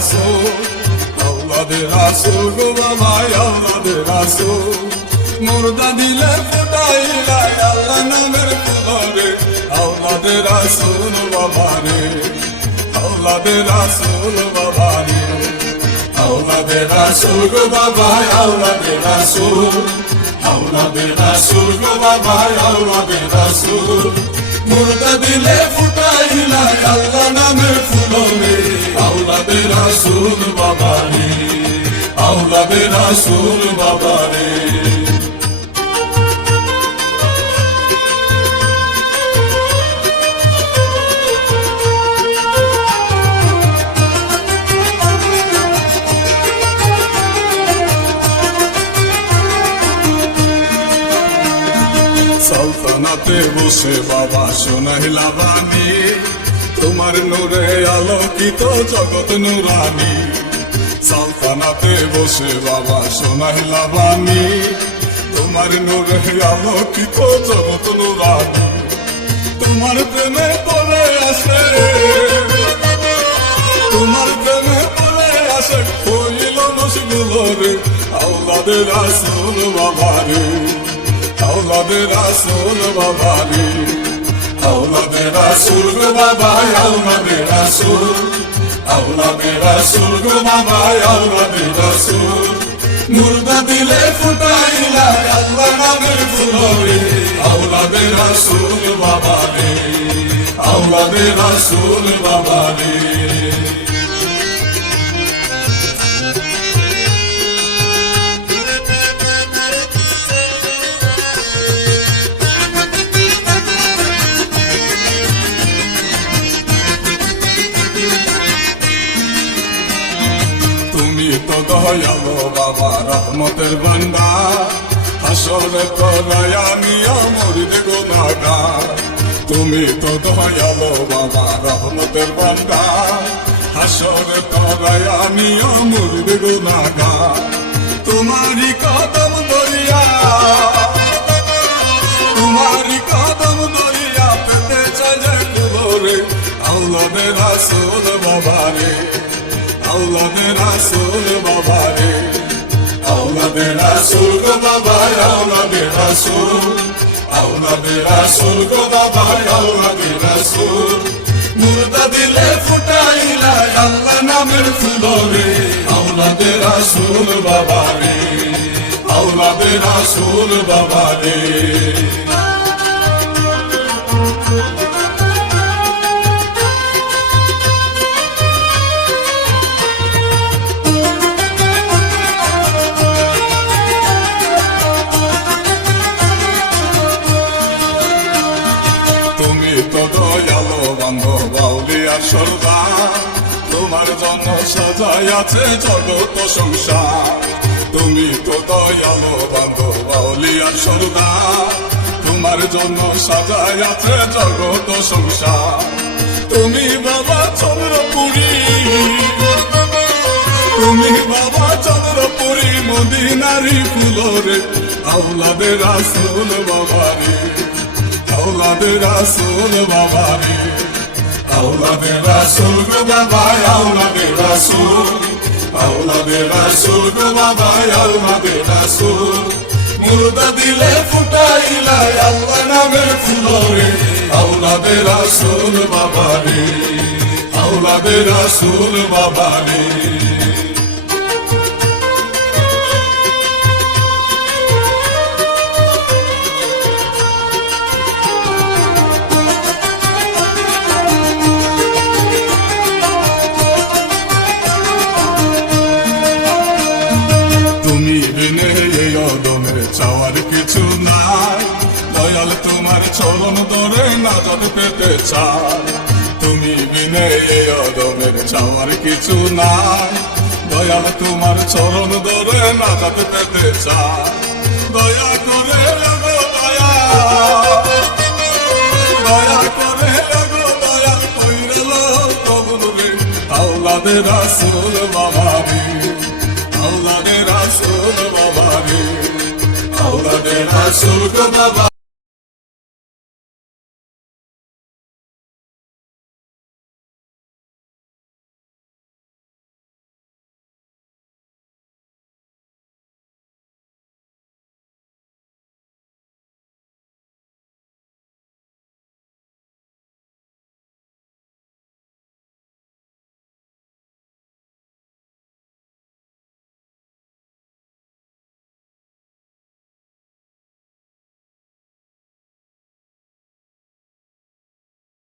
রাসূল আওলাদে রাসূল গো বাবা আওলাদে রাসূল মুর্দা দিলে ফুটাইলা আল্লাহ নামের ফুলরে আওলাদে রাসূল বাবা রে আওলাদে রাসূল বাবা রে আওলাদে রাসূল গো বাবা আওলাদে রাসূল গো বাবা আওলাদে রাসূল মুর্দা দিলে ফুটাইলা আল্লাহ নামের ফুলরে আওলাদে রাসূল বাবা রে আওলাদে রাসূল বাবা রে সালতানাতে বসে বাবা শোনাইলা বাণী তোমার নূরে আলোকিত জগৎ নুরানি সালতানাতে বসে বাবা শোনাইলা বাণী তোমার নূরে আলোকিত জগৎ নুরানি তোমার প্রেমে পড়ে আসে তোমার প্রেমে পড়ে আসে হইল মশগুল রে আওলাদে রাসূল বাবা রে আওলাদে রাসূল বাবা রে আওলাদে রাসূল গো বাবা আওলাদে রাসূল গো বাবা আওলাদে রাসূল মুর্দা দিলে ফুটাইলা আল্লাহ নামের ফুলরে আওলাদে রাসূল বাবা রে আওলাদে রাসূল বাবা রে তো দয়ালো বাবা রহমতের ভান্ডার হাসরে তোরাই আমি মুরিদ গুনাহগার তুমি তো দয়ালো বাবা রহমতের ভান্ডার হাসরে তোরাই আমি মুরিদ গুনাহগার তোমারি কদম দরিয়া পেতে চাই কুলরে আওলাদে রাসূল বাবা রে আওলাদে রাসূল বাবা রে আওলাদে রাসূল গো বাবা আওলাদে রাসূল গো বাবা আওলাদে রাসূল মুর্দা দিলে ফুটাইলা আল্লাহ নামের ফুলরে আওলাদে রাসূল বাবা রে আওলাদে রাসূল বাবা রে সরদার তোমার জন্য সাজাই আছে জগৎ সংসার তুমি তো দয়ালো বান্ধব আউলিয়ার সরদার তোমার জন্য সাজাই আছে জগৎ সংসার তুমি বাবা চন্দ্রপুরী মদিনারি ফুলরে আওলাদে রাসূল বাবা রে আওলাদে রাসূল বাবা রে আওলাদে রাসূল গো বাবা আওলাদে রাসূল গো বাবা আওলাদে রাসূল মুর্দা দিলে ফুটাইলা আল্লাহ নামের ফুলরে আওলাদে রাসূল বাবা রে আওলাদে রাসূল বাবা রে চাওয়ার কিছু নাই দয়াল তোমার চরণ ধরে নাজাত পেতে চাই তুমি বিনে এই অদমের চাওয়ার কিছু নাই দয়াল তোমার চরণ ধরে নাজাত পেতে চাই দয়া করে লাগো দয়া কইরাল কবুল রে আওলাদে রাসূল বাবা রে আওলাদে রাসূল বাবা রে আওলাদে রাসূল গো বাবা